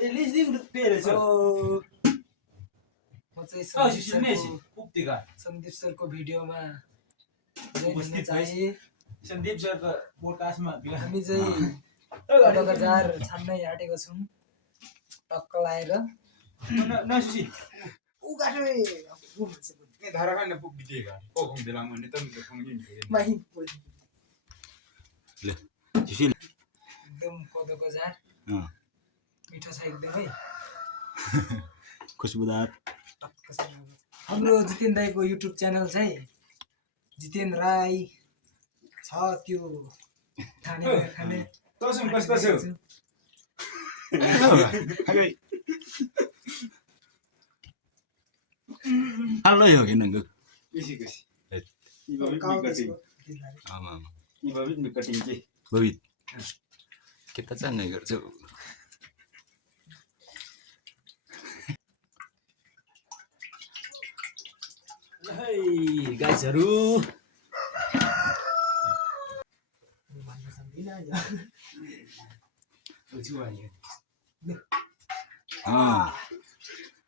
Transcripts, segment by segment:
Leasing पेरेछ म चाहिँ सन्दीप सरको भिडियोमा उपस्थित भए सन्दीप सरको पोडकास्टमा हामी चाहिँ बजार छान्नै आँटेको छौँ टक्क लाएर नसुसी ऊ गाठे ini धारा खाने पुग दिएगा ओ घुम दिलाङ भन्ने त खङ्गिन माही ले सुसी एकदम कोदोको जार मिठो छ एकदमै खुशबुदार हाम्रो जितेन दाईको युट्युब च्यानल चाहिँ जितेन राई छ त्यो खाने तसम कस्तो छ Halo yo kinang kisi Ama. ini babit mi cutting ji Babit. Kita sangai गर्छौ hey guysहरु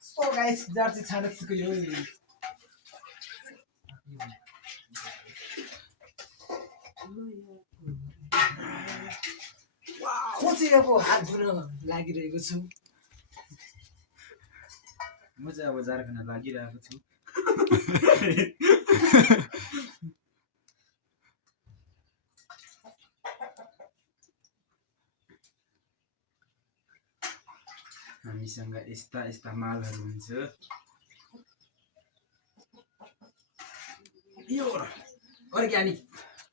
सो गाइस जार चाहिँ छानेको यो म चाहिँ अब हात धुन लागिरहेको छु म चाहिँ अब जार खान लागिरहेको छु हामीसँग यस्ता मालहरु हुन्छ यो अर्ग्यानिक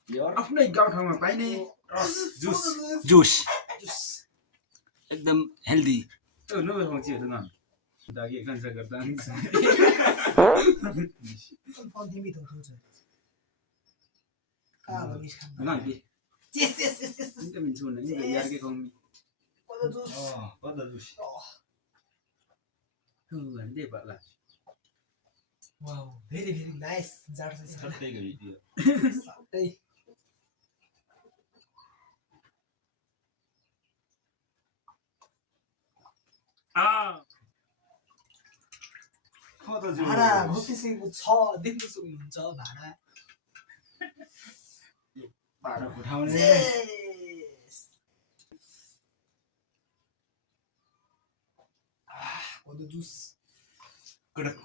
यो आफ्नै गाउँठाउँमा पाइने रस जुस एकदम हेल्दी ओ नो खाउँछ हेर्नु न दागी कान्छ गर्दा अन्तिमी त हुन्छ कालो मिस खान न के यस यस यस यस एकदम मिन्छु न यार के खाउँ कोदो जुस कोदो जुस भन्दै बल्ला वाउ भेरी भेरी नाइस जार चाहिँ सबै भिडियो साउटै कोदो जुस भाडा भोकिसकेको छ देख्न सक्नुहुन्छ भाडा उठाउने कोदो जुस कडक